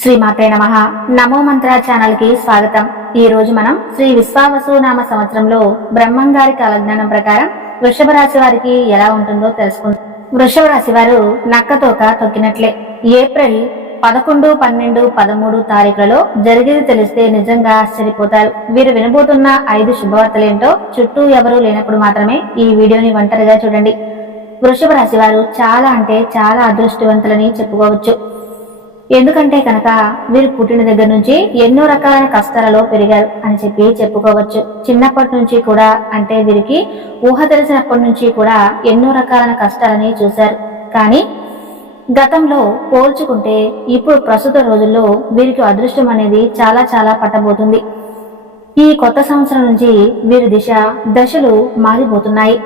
శ్రీమాత్రే నమః. నమో మంత్ర ఛానల్ కి స్వాగతం. ఈ రోజు మనం శ్రీ విశ్వావసు నామ సంవత్సరంలో బ్రహ్మంగారి కాలజ్ఞానం ప్రకారం వృషభ రాశి వారికి ఎలా ఉంటుందో తెలుసుకుందాం. వృషభ రాశి వారు నక్కతోక తొక్కినట్లే. ఏప్రిల్ 11, 12, 13 తారీఖులలో జరిగేది తెలిస్తే నిజంగా ఆశ్చర్యపోతారు. వీరు వినబోతున్న 5 శుభవార్తలేంటో చుట్టూ ఎవరూ లేనప్పుడు మాత్రమే ఈ వీడియోని ఒంటరిగా చూడండి. వృషభ రాశి వారు చాలా అంటే చాలా అదృష్టవంతులని చెప్పుకోవచ్చు. ఎందుకంటే కనుక వీరు పుట్టిన దగ్గర నుంచి ఎన్నో రకాలైన కష్టాలలో పెరిగారు అని చెప్పుకోవచ్చు. చిన్నప్పటి నుంచి కూడా, అంటే వీరికి ఊహ తెలిసినప్పటి నుంచి కూడా ఎన్నో రకాలైన కష్టాలని చూశారు. కానీ గతంలో పోల్చుకుంటే ఇప్పుడు ప్రస్తుత రోజుల్లో వీరికి అదృష్టం అనేది చాలా చాలా పట్టబోతుంది. ఈ కొత్త సంవత్సరం నుంచి వీరి దశలు మారిపోతున్నాయి.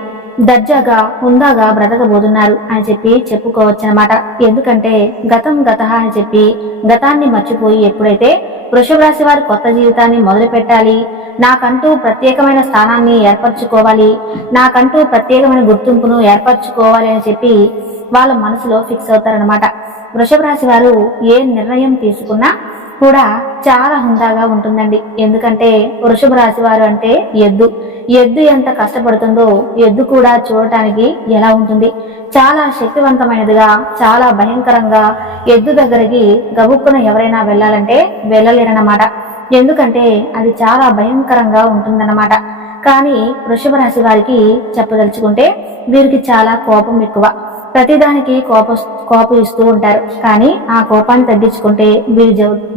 దర్జాగా హుందాగా బ్రతకబోతున్నారు అని చెప్పుకోవచ్చు అన్నమాట. ఎందుకంటే గతం గతః అని చెప్పి గతాన్ని మర్చిపోయి ఎప్పుడైతే వృషభ రాశి వారు కొత్త జీవితాన్ని మొదలు పెట్టాలి, నాకంటూ ప్రత్యేకమైన స్థానాన్ని ఏర్పరచుకోవాలి, నాకంటూ ప్రత్యేకమైన గుర్తింపును ఏర్పరచుకోవాలి అని చెప్పి వాళ్ళ మనసులో ఫిక్స్ అవుతారనమాట. వృషభ రాశి వారు ఏ నిర్ణయం తీసుకున్నా కూడా చాలా హుందాగా ఉంటుందండి. ఎందుకంటే వృషభ రాశి వారు అంటే ఎద్దు ఎంత కష్టపడుతుందో ఎద్దు కూడా చూడటానికి ఎలా ఉంటుంది, చాలా శక్తివంతమైనదిగా, చాలా భయంకరంగా. ఎద్దు దగ్గరికి గబుక్కున ఎవరైనా వెళ్ళాలంటే వెళ్ళలేరన్నమాట. ఎందుకంటే అది చాలా భయంకరంగా ఉంటుందన్నమాట. కానీ వృషభ రాశి వారికి చెప్పదలుచుకుంటే వీరికి చాలా కోపం ఎక్కువ. ప్రతిదానికి కోపం ఇస్తూ ఉంటారు. కానీ ఆ కోపాన్ని తగ్గించుకుంటే వీరి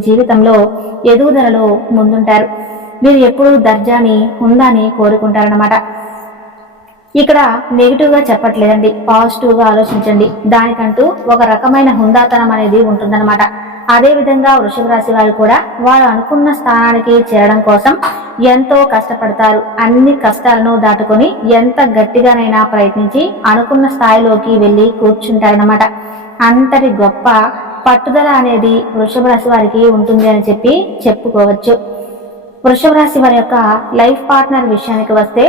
జీవితంలో ఎదుగుదలలో ముందుంటారు. వీరు ఎప్పుడూ దర్జాని హుందాని కోరుకుంటారన్నమాట. ఇక్కడ నెగిటివ్ గా చెప్పట్లేదండి, పాజిటివ్ గా ఆలోచించండి. దానికంటూ ఒక రకమైన హుందాతనం అనేది ఉంటుందన్నమాట. అదే విధంగా వృషభ రాశి వారు కూడా వారు అనుకున్న స్థానానికి చేరడం కోసం ఎంతో కష్టపడతారు. అన్ని కష్టాలను దాటుకొని ఎంత గట్టిగానైనా ప్రయత్నించి అనుకున్న స్థాయిలోకి వెళ్ళి కూర్చుంటారన్నమాట. అంతటి గొప్ప పట్టుదల అనేది వృషభ రాశి వారికి ఉంటుంది అని చెప్పుకోవచ్చు. వృషభ రాశి వారి యొక్క లైఫ్ పార్ట్నర్ విషయానికి వస్తే,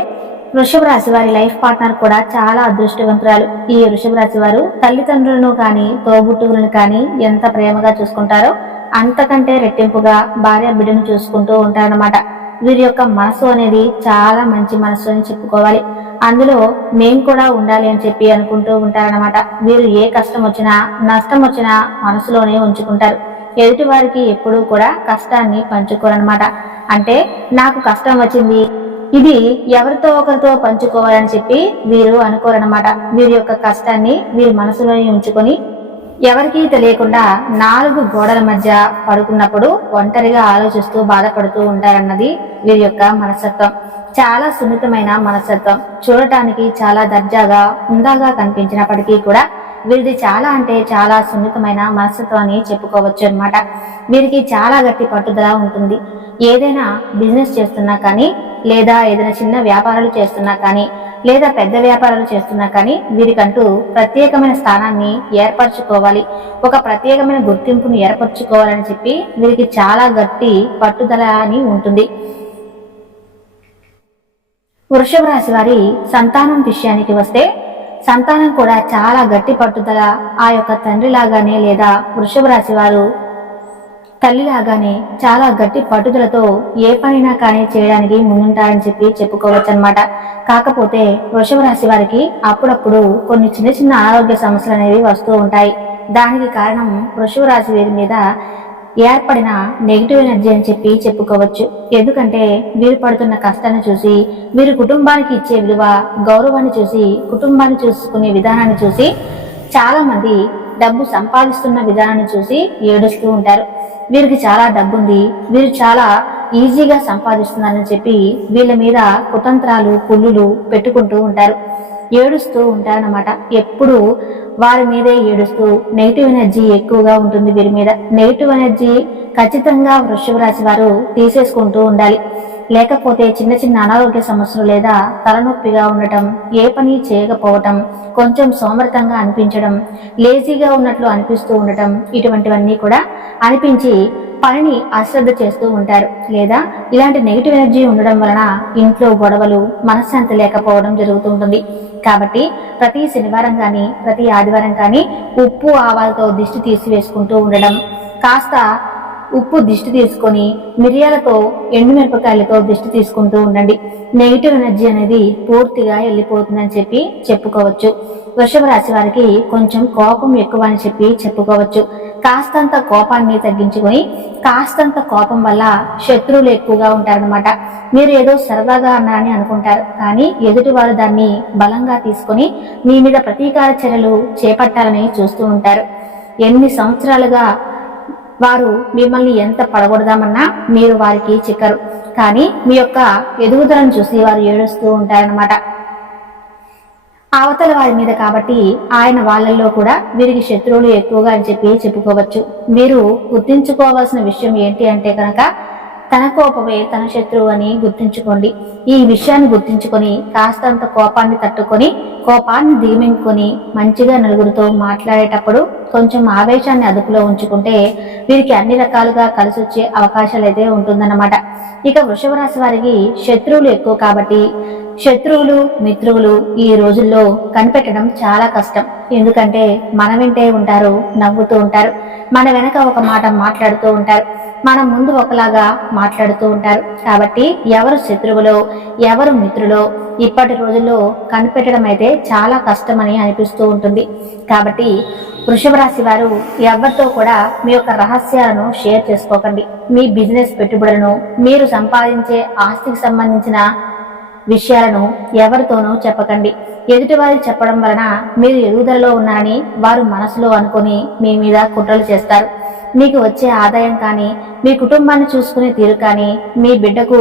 వృషభ రాశి వారి లైఫ్ పార్ట్నర్ కూడా చాలా అదృష్టవంతురాలు. ఈ వృషభ రాశి వారు తల్లిదండ్రులను కానీ తోబుట్టువులను కానీ ఎంత ప్రేమగా చూసుకుంటారో అంతకంటే రెట్టింపుగా భార్య బిడ్డను చూసుకుంటూ ఉంటారన్నమాట. వీరి యొక్క మనసు అనేది చాలా మంచి మనసు అని చెప్పుకోవాలి. అందులో మేము కూడా ఉండాలి అని అనుకుంటూ ఉంటారన్నమాట. వీరు ఏ కష్టం వచ్చినా నష్టం వచ్చినా మనసులోనే ఉంచుకుంటారు. ఎదుటి వారికి ఎప్పుడూ కూడా కష్టాన్ని పంచుకోరన్నమాట. అంటే నాకు కష్టం వచ్చింది, ఇది ఎవరితో ఒకరితో పంచుకోవాలని వీరు అనుకోరన్నమాట. వీరి యొక్క కష్టాన్ని వీరి మనసులోనే ఉంచుకొని ఎవరికీ తెలియకుండా 4 గోడల మధ్య పడుకున్నప్పుడు ఒంటరిగా ఆలోచిస్తూ బాధపడుతూ ఉంటారన్నది వీరి యొక్క మనస్తత్వం. చాలా సున్నితమైన మనస్తత్వం. చూడటానికి చాలా దర్జాగా హుందాగా కనిపించినప్పటికీ కూడా వీరిది చాలా అంటే చాలా సున్నితమైన మనస్తత్వం అని చెప్పుకోవచ్చు అన్నమాట. వీరికి చాలా గట్టి పట్టుదల ఉంటుంది. ఏదైనా బిజినెస్ చేస్తున్నా కానీ, లేదా ఏదైనా చిన్న వ్యాపారాలు చేస్తున్నా కానీ, లేదా పెద్ద వ్యాపారాలు చేస్తున్నా కానీ వీరికంటూ ప్రత్యేకమైన స్థానాన్ని ఏర్పరచుకోవాలి, ఒక ప్రత్యేకమైన గుర్తింపును ఏర్పరచుకోవాలని వీరికి చాలా గట్టి పట్టుదల అని ఉంటుంది. వృషభ రాశి వారి సంతానం విషయానికి వస్తే, సంతానం కూడా చాలా గట్టి పట్టుదల. ఆ యొక్క తండ్రిలాగానే లేదా వృషభ రాశి వారు తల్లిలాగానే చాలా గట్టి పట్టుదలతో ఏ పనైనా కానీ చేయడానికి ముందుంటారని చెప్పుకోవచ్చు అనమాట. కాకపోతే వృషభ రాశి వారికి అప్పుడప్పుడు కొన్ని చిన్న చిన్న అనారోగ్య సమస్యలు అనేవి వస్తూ ఉంటాయి. దానికి కారణం వృషభ రాశి వీరి మీద ఏర్పడిన నెగిటివ్ ఎనర్జీ అని చెప్పుకోవచ్చు. ఎందుకంటే వీరు పడుతున్న కష్టాన్ని చూసి, వీరు కుటుంబానికి ఇచ్చే విలువ గౌరవాన్ని చూసి, కుటుంబాన్ని చూసుకునే విధానాన్ని చూసి, చాలా మంది డబ్బు సంపాదిస్తున్న విధానాన్ని చూసి ఏడుస్తూ ఉంటారు. వీరికి చాలా డబ్బుంది, వీరు చాలా ఈజీగా సంపాదిస్తున్నారని వీళ్ళ మీద కుతంత్రాలు కుళ్ళులు పెట్టుకుంటూ ఉంటారు, ఏడుస్తూ ఉంటారన్నమాట. ఎప్పుడు వారి మీదే ఏడుస్తూ నెగిటివ్ ఎనర్జీ ఎక్కువగా ఉంటుంది వీరి మీద. నెగిటివ్ ఎనర్జీ ఖచ్చితంగా వృషభ రాశి వారు తీసేసుకుంటూ ఉండాలి. లేకపోతే చిన్న చిన్న అనారోగ్య సమస్యలు లేదా తలనొప్పిగా ఉండటం, ఏ పని చేయకపోవటం, కొంచెం సోమరితంగా అనిపించడం, లేజీగా ఉన్నట్లు అనిపిస్తూ ఉండటం, ఇటువంటివన్నీ కూడా అనిపించి పనిని అశ్రద్ధ చేస్తూ ఉంటారు. లేదా ఇలాంటి నెగిటివ్ ఎనర్జీ ఉండడం వలన ఇంట్లో గొడవలు, మనశ్శాంతి లేకపోవడం జరుగుతూ ఉంటుంది. కాబట్టి ప్రతి శనివారం కానీ ప్రతి ఆదివారం కానీ ఉప్పు ఆవాలతో దిష్టి తీసివేసుకుంటూ ఉండడం, కాస్త ఉప్పు దిష్టి తీసుకొని మిరియాలతో ఎండుమిరపకాయలతో దిష్టి తీసుకుంటూ ఉండండి. నెగిటివ్ ఎనర్జీ అనేది పూర్తిగా వెళ్ళిపోతుందని చెప్పి చెప్పుకోవచ్చు. వృషభ రాశి వారికి కొంచెం కోపం ఎక్కువ అని చెప్పి చెప్పుకోవచ్చు. కాస్తంత కోపాన్ని తగ్గించుకొని, కాస్తంత కోపం వల్ల శత్రువులు ఎక్కువగా ఉంటారనమాట. మీరు ఏదో సరదాగా అన్నారని అనుకుంటారు, కానీ ఎదుటి వారు దాన్ని బలంగా తీసుకొని మీ మీద ప్రతీకార చర్యలు చేపట్టాలని చూస్తూ ఉంటారు. ఎన్ని సంవత్సరాలుగా వారు మిమ్మల్ని ఎంత పడగొడదామన్నా మీరు వారికి చిక్కరు, కానీ మీ యొక్క ఎదుగుదలను చూసి వారు ఏడుస్తూ ఉంటారనమాట. అవతల వారి మీద కాబట్టి ఆయన వాళ్ళల్లో కూడా వీరికి శత్రువులు ఎక్కువగా అని చెప్పి చెప్పుకోవచ్చు. మీరు గుర్తించుకోవాల్సిన విషయం ఏంటి అంటే కనుక, తన కోపమే తన శత్రువు అని గుర్తించుకోండి. ఈ విషయాన్ని గుర్తించుకొని కాస్తంత కోపాన్ని తట్టుకొని, కోపాన్ని దిగమింగుకొని మంచిగా నలుగురితో మాట్లాడేటప్పుడు కొంచెం ఆవేశాన్ని అదుపులో ఉంచుకుంటే వీరికి అన్ని రకాలుగా కలిసి వచ్చే అవకాశాలు అయితే ఉంటుందన్నమాట. ఇక వృషభ రాశి వారికి శత్రువులు ఎక్కువ కాబట్టి శత్రువులు మిత్రువులు ఈ రోజుల్లో కనిపెట్టడం చాలా కష్టం. ఎందుకంటే మన వెంటే ఉంటారు, నవ్వుతూ ఉంటారు, మన వెనక ఒక మాట మాట్లాడుతూ ఉంటారు, మనం ముందు ఒకలాగా మాట్లాడుతూ ఉంటారు. కాబట్టి ఎవరు శత్రువులో ఎవరు మిత్రులో ఇప్పటి రోజుల్లో కనిపెట్టడం అయితే చాలా కష్టమని అనిపిస్తూ ఉంటుంది. కాబట్టి వృషభ రాశి వారు ఎవరితో కూడా మీ యొక్క రహస్యాలను షేర్ చేసుకోకండి. మీ బిజినెస్ పెట్టుబడులను, మీరు సంపాదించే ఆస్తికి సంబంధించిన విషయాలను ఎవరితోనూ చెప్పకండి. ఎదుటివారి చెప్పడం వలన మీరు ఎదుగుదలలో ఉన్నారని వారు మనసులో అనుకుని మీ మీద కుట్రలు చేస్తారు. మీకు వచ్చే ఆదాయం కానీ, మీ కుటుంబాన్ని చూసుకునే తీరు కానీ, మీ బిడ్డకు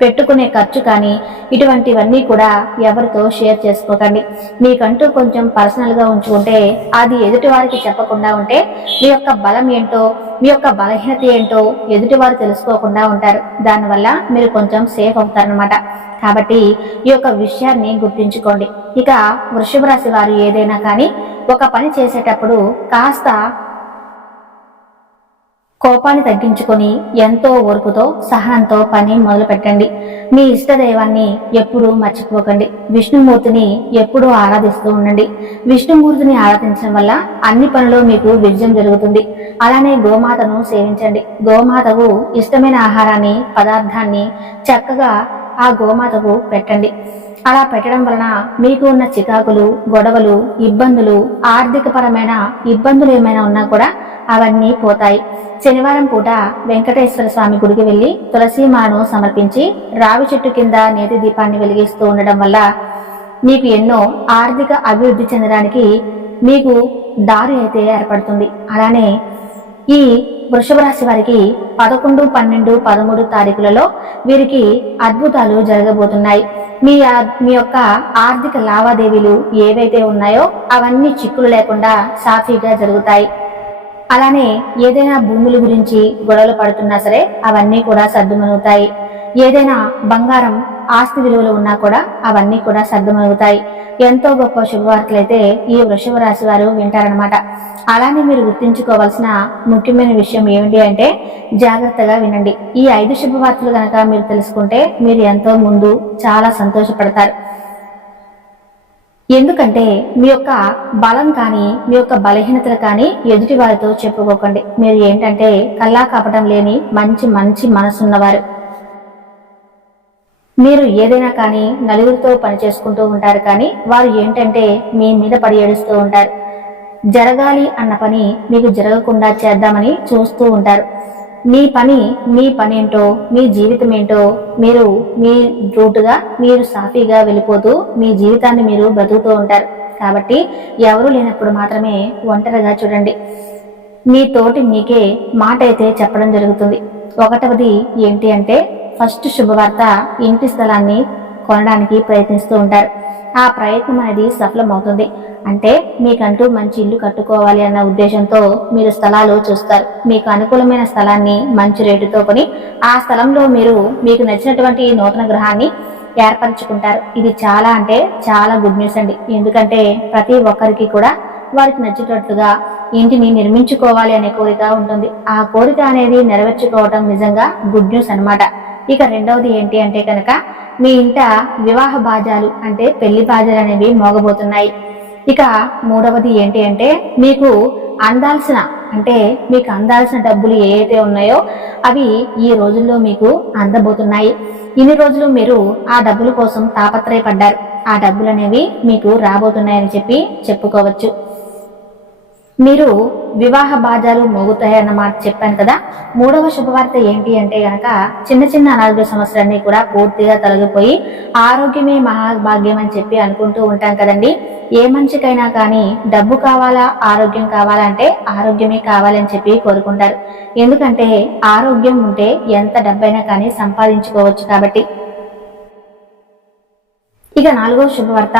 పెట్టుకునే ఖర్చు కానీ ఇటువంటివన్నీ కూడా ఎవరితో షేర్ చేసుకోకండి. మీకంటూ కొంచెం పర్సనల్గా ఉంచుకుంటే, అది ఎదుటి వారికి చెప్పకుండా ఉంటే మీ యొక్క బలం ఏంటో, మీ యొక్క బలహీనత ఏంటో ఎదుటివారు తెలుసుకోకుండా ఉంటారు. దానివల్ల మీరు కొంచెం సేఫ్ అవుతారనమాట. కాబట్టి ఈ యొక్క విషయాన్ని గుర్తుంచుకోండి. ఇక వృషభ రాశి వారు ఏదైనా కానీ ఒక పని చేసేటప్పుడు కాస్త కోపాన్ని తగ్గించుకొని ఎంతో ఓర్పుతో సహనంతో పని మొదలు పెట్టండి. మీ ఇష్టదైవాన్ని ఎప్పుడూ మర్చిపోకండి. విష్ణుమూర్తిని ఎప్పుడూ ఆరాధిస్తూ ఉండండి. విష్ణుమూర్తిని ఆరాధించడం వల్ల అన్ని పనులు మీకు విజయం జరుగుతుంది. అలానే గోమాతను సేవించండి. గోమాతకు ఇష్టమైన ఆహారాన్ని, పదార్థాన్ని చక్కగా ఆ గోమాతకు పెట్టండి. అలా పెట్టడం వలన మీకు ఉన్న చికాకులు, గొడవలు, ఇబ్బందులు, ఆర్థిక పరమైన ఇబ్బందులు ఏమైనా ఉన్నా కూడా అవన్నీ పోతాయి. శనివారం పూట వెంకటేశ్వర స్వామి గుడికి వెళ్లి తులసీమాలను సమర్పించి రావి చెట్టు కింద నేతి దీపాన్ని వెలిగిస్తూ ఉండడం వల్ల మీకు ఎన్నో ఆర్థిక అభివృద్ధి చెందడానికి మీకు దారి అయితే ఏర్పడుతుంది. అలానే ఈ వృషభ రాశి వారికి 11, 12, 13 తారీఖులలో వీరికి అద్భుతాలు జరగబోతున్నాయి. మీ యొక్క ఆర్థిక లావాదేవీలు ఏవైతే ఉన్నాయో అవన్నీ చిక్కులు లేకుండా సాఫీగా జరుగుతాయి. అలానే ఏదైనా భూముల గురించి గొడవలు పడుతున్నా సరే అవన్నీ కూడా సర్దుమణుగుతాయి. ఏదైనా బంగారం ఆస్తి విలువలు ఉన్నా కూడా అవన్నీ కూడా సర్దుమణుగుతాయి. ఎంతో గొప్ప శుభవార్తలైతే ఈ వృషభ రాశి వారు వింటారనమాట. అలానే మీరు గుర్తుంచుకోవాల్సిన ముఖ్యమైన విషయం ఏమిటి అంటే, జాగ్రత్తగా వినండి. ఈ 5 శుభవార్తలు కనుక మీరు తెలుసుకుంటే మీరు ఎంతో ముందు చాలా సంతోషపడతారు. ఎందుకంటే మీ యొక్క బలం కానీ, మీ యొక్క బలహీనతలు కానీ ఎదుటి వారితో చెప్పుకోకండి. మీరు ఏంటంటే కల్లా కపటం లేని మంచి మనసున్నవారు. మీరు ఏదైనా కానీ నలుగురితో పని చేసుకుంటూ ఉంటారు, కానీ వారు ఏంటంటే మీ మీద పడి ఏడుస్తూ ఉంటారు. జరగాలి అన్న పని మీకు జరగకుండా చేద్దామని చూస్తూ ఉంటారు. మీ పని ఏంటో, మీ జీవితం ఏంటో మీరు మీ రూటుగా మీరు సాఫీగా వెళ్ళిపోతూ మీ జీవితాన్ని మీరు బతుకుతూ ఉంటారు. కాబట్టి ఎవరు లేనప్పుడు మాత్రమే ఒంటరిగా చూడండి. మీ తోటి మీకే మాట అయితే చెప్పడం జరుగుతుంది. 1వది ఏంటి అంటే, ఫస్ట్ శుభవార్త, ఇంటి స్థలాన్ని కొనడానికి ప్రయత్నిస్తూ ఉంటారు. ఆ ప్రయత్నం అనేది సఫలమవుతుంది. అంటే మీకంటూ మంచి ఇల్లు కట్టుకోవాలి అన్న ఉద్దేశంతో మీరు స్థలాలు చూస్తారు. మీకు అనుకూలమైన స్థలాన్ని మంచి రేటుతో కొని ఆ స్థలంలో మీరు మీకు నచ్చినటువంటి నూతన గృహాన్ని ఏర్పరచుకుంటారు. ఇది చాలా అంటే చాలా గుడ్ న్యూస్ అండి. ఎందుకంటే ప్రతి ఒక్కరికి కూడా వారికి నచ్చేటట్లుగా ఇంటిని నిర్మించుకోవాలి అనే కోరిక ఉంటుంది. ఆ కోరిక అనేది నెరవేర్చుకోవడం నిజంగా గుడ్ న్యూస్ అన్నమాట. ఇక 2వది ఏంటి అంటే కనుక, మీ ఇంట వివాహ బాజాలు అంటే పెళ్లి బాజాలు అనేవి మోగబోతున్నాయి. ఇక 3వది ఏంటి అంటే, మీకు అందాల్సిన అంటే మీకు అందాల్సిన డబ్బులు ఏవైతే ఉన్నాయో అవి ఈ రోజుల్లో మీకు అందబోతున్నాయి. ఇన్ని రోజులు మీరు ఆ డబ్బుల కోసం తాపత్రయపడ్డారు. ఆ డబ్బులు అనేవి మీకు రాబోతున్నాయని చెప్పుకోవచ్చు. మీరు వివాహ బాధ్యాలు మోగుతాయన్నమాట చెప్పాను కదా. మూడవ శుభవార్త ఏంటి అంటే గనక చిన్న చిన్న అనారోగ్య సమస్యలన్నీ కూడా పూర్తిగా తొలగిపోయి ఆరోగ్యమే మహాభాగ్యం అని చెప్పి అనుకుంటూ ఉంటాం కదండి. ఏ మనిషికైనా కానీ డబ్బు కావాలా ఆరోగ్యం కావాలంటే ఆరోగ్యమే కావాలని చెప్పి కోరుకుంటారు. ఎందుకంటే ఆరోగ్యం ఉంటే ఎంత డబ్బైనా కానీ సంపాదించుకోవచ్చు కాబట్టి. ఇక నాలుగవ శుభవార్త,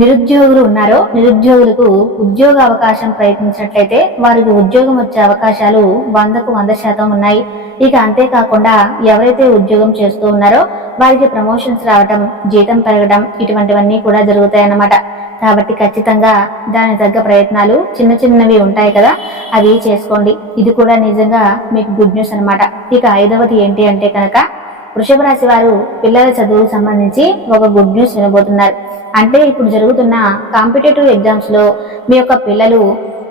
నిరుద్యోగులు ఉన్నారో నిరుద్యోగులకు ఉద్యోగ అవకాశం ప్రయత్నించినట్లయితే వారికి ఉద్యోగం వచ్చే అవకాశాలు 100కు 100% ఉన్నాయి. ఇక అంతేకాకుండా ఎవరైతే ఉద్యోగం చేస్తూ ఉన్నారో వారికి ప్రమోషన్స్ రావటం, జీతం పెరగడం ఇటువంటివన్నీ కూడా జరుగుతాయన్నమాట. కాబట్టి ఖచ్చితంగా దానికి తగ్గ ప్రయత్నాలు చిన్న చిన్నవి ఉంటాయి కదా, అవి చేసుకోండి. ఇది కూడా నిజంగా మీకు గుడ్ న్యూస్ అనమాట. ఇక ఐదవది ఏంటి అంటే కనుక వృషభ రాశి వారు పిల్లల చదువుకు సంబంధించి ఒక గుడ్ న్యూస్ వినబోతున్నారు. అంటే ఇప్పుడు జరుగుతున్న కాంపిటేటివ్ ఎగ్జామ్స్ లో మీ యొక్క పిల్లలు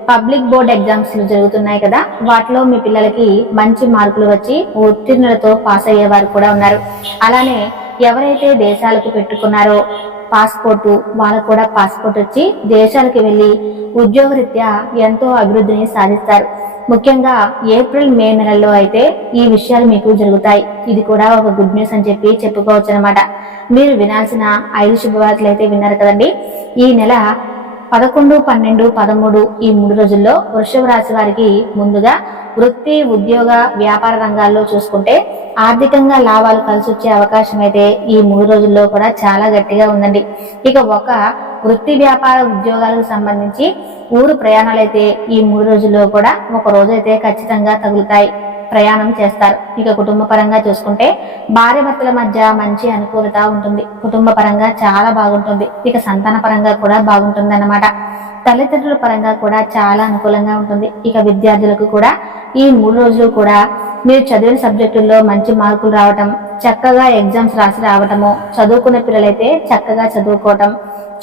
పబ్లిక్ బోర్డ్ ఎగ్జామ్స్ జరుగుతున్నాయి కదా, వాటిలో మీ పిల్లలకి మంచి మార్కులు వచ్చి ఉత్తీర్ణులతో పాస్ అయ్యేవారు కూడా ఉన్నారు. అలానే ఎవరైతే దేశాలకు పెట్టుకున్నారో పాస్పోర్టు, వాళ్ళకు కూడా పాస్పోర్ట్ వచ్చి దేశాలకు వెళ్ళి ఉద్యోగరీత్యా ఎంతో అభివృద్ధిని సాధిస్తారు. ముఖ్యంగా ఏప్రిల్ మే నెలల్లో అయితే ఈ విషయాలు మీకు జరుగుతాయి. ఇది కూడా ఒక గుడ్ న్యూస్ అని చెప్పుకోవచ్చు అనమాట. మీరు వినాల్సిన 5 శుభవార్తలు అయితే విన్నారు కదండి. ఈ నెల 11, 12, 13 ఈ 3 రోజుల్లో వృషభ రాశి వారికి ముందుగా వృత్తి, ఉద్యోగ, వ్యాపార రంగాల్లో చూసుకుంటే ఆర్థికంగా లాభాలు కలిసి వచ్చే అవకాశం అయితే ఈ 3 రోజుల్లో కూడా చాలా గట్టిగా ఉందండి. ఇక ఒక వృత్తి, వ్యాపార, ఉద్యోగాలకు సంబంధించి ఊరు ప్రయాణాలు అయితే ఈ 3 రోజుల్లో కూడా ఒక రోజైతే ఖచ్చితంగా తగులుతాయి, ప్రయాణం చేస్తారు. ఇక కుటుంబ పరంగా చూసుకుంటే భార్య భర్తల మధ్య మంచి అనుకూలత ఉంటుంది. కుటుంబ పరంగా చాలా బాగుంటుంది. ఇక సంతాన పరంగా కూడా బాగుంటుంది అన్నమాట. తల్లిదండ్రుల పరంగా కూడా చాలా అనుకూలంగా ఉంటుంది. ఇక విద్యార్థులకు కూడా ఈ 3 రోజులు కూడా మీరు చదివిన సబ్జెక్టుల్లో మంచి మార్కులు రావటం, చక్కగా ఎగ్జామ్స్ రాసి రావటము, చదువుకున్న పిల్లలైతే చక్కగా చదువుకోవటం,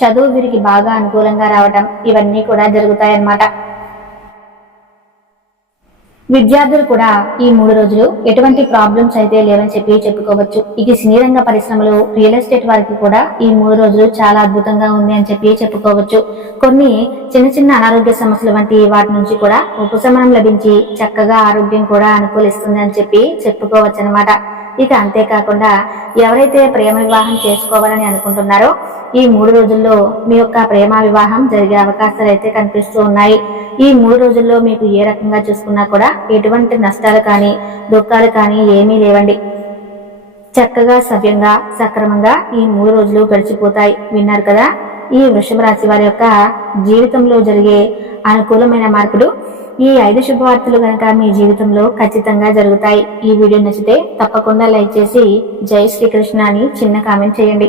చదువు వీరికి బాగా అనుకూలంగా రావటం ఇవన్నీ కూడా జరుగుతాయన్నమాట. విద్యార్థులు కూడా ఈ 3 రోజులు ఎటువంటి ప్రాబ్లమ్స్ అయితే లేవని చెప్పుకోవచ్చు. ఇక సినీ రంగ పరిశ్రమలు, రియల్ ఎస్టేట్ వారికి కూడా ఈ 3 రోజులు చాలా అద్భుతంగా ఉంది అని చెప్పుకోవచ్చు. కొన్ని చిన్న చిన్న అనారోగ్య సమస్యలు వంటి వాటి నుంచి కూడా ఉపశమనం లభించి చక్కగా ఆరోగ్యం కూడా అనుకూలిస్తుంది అని చెప్పుకోవచ్చు అనమాట. ఇక అంతేకాకుండా ఎవరైతే ప్రేమ వివాహం చేసుకోవాలని అనుకుంటున్నారో ఈ 3 రోజుల్లో మీ యొక్క ప్రేమ వివాహం జరిగే అవకాశాలు అయితే కనిపిస్తూ ఉన్నాయి. ఈ 3 రోజుల్లో మీకు ఏ రకంగా చూసుకున్నా కూడా ఎటువంటి నష్టాలు కానీ దుఃఖాలు కానీ ఏమీ లేవండి. చక్కగా సవ్యంగా సక్రమంగా ఈ 3 రోజులు గడిచిపోతాయి. విన్నారు కదా ఈ వృషభ రాశి వారి యొక్క జీవితంలో జరిగే అనుకూలమైన మార్పులు. ఈ 5 శుభవార్తలు కనుక మీ జీవితంలో ఖచ్చితంగా జరుగుతాయి. ఈ వీడియో నచ్చితే తప్పకుండా లైక్ చేసి జై శ్రీకృష్ణ అని చిన్న కామెంట్ చేయండి.